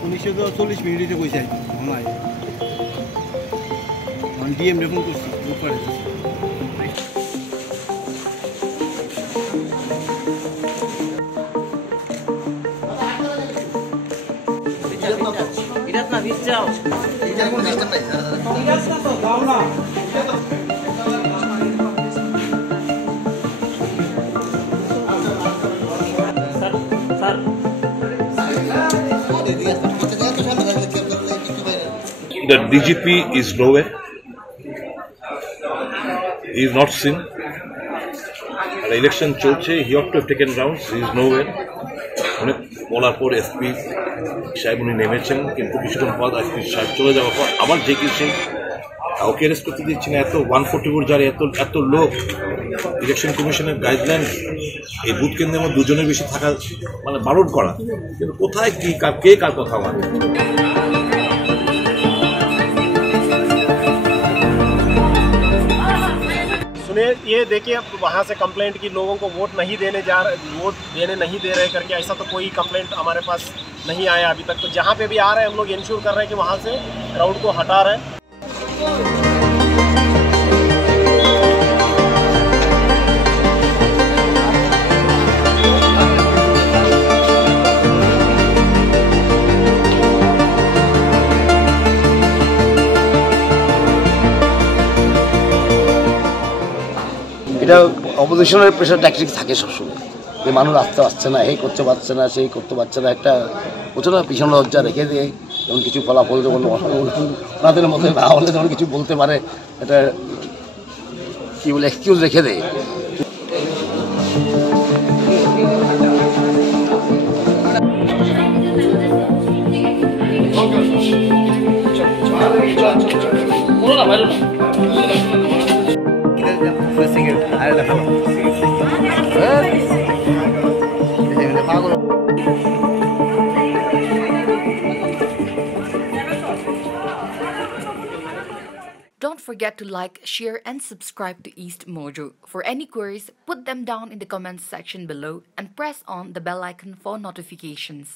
পুলিশে তো 40 মিনিটে কইছে আমার ডিএম রে ফোন করছি উপরে ইরাত না ভিজ যাও এটার কোন সিস্টেম নাই ইরাত না তো দাও না The DGP is nowhere. He is not seen. An election চলছে. He ought to have taken rounds. He is nowhere. অনেক বলার পর এসপি সাহেব উনি নেমেছেন কিন্তু কিছুক্ষণ পর এসপি সাহেব চলে যাওয়ার পর আবার জেকে সিং কাউকে অ্যারেস্ট করতে দিচ্ছি না। এত 144 যারে এত লোক ইলেকশন কমিশনের গাইডলাইন এই বুথ কেন্দ্রের মধ্যে দুজনের বেশি থাকা মানে বারণ করা, কিন্তু কোথায় কি কে কার কথা মানে। ये देखिए वहाँ से कंप्लेंट की लोगों को वोट नहीं देने नहीं दे रहे करके, ऐसा तो कोई कंप्लेंट हमारे पास नहीं आया अभी तक। तो जहाँ पे भी आ रहे हैं हम लोग इंश्योर कर रहे हैं कि वहाँ से क्राउड को हटा रहे हैं। এটা অপোজিশনের প্রেশার ট্যাকটিক থাকে সবসময়, যে মানুষ আসতে পারছে না, এই করতে পারছে না, সেই করতে পারছে না, একটা প্রচুর পিছনে লজ্জা রেখে দিয়ে যেমন কিছু ফলাফল যেমন ওনাদের মধ্যে না হলে যেমন কিছু বলতে পারে, এটা কী বলে এক্সকিউজ রেখে দেয়। Don't forget to like, share and subscribe to East Mojo. For any queries, put them down in the comments section below and press on the bell icon for notifications.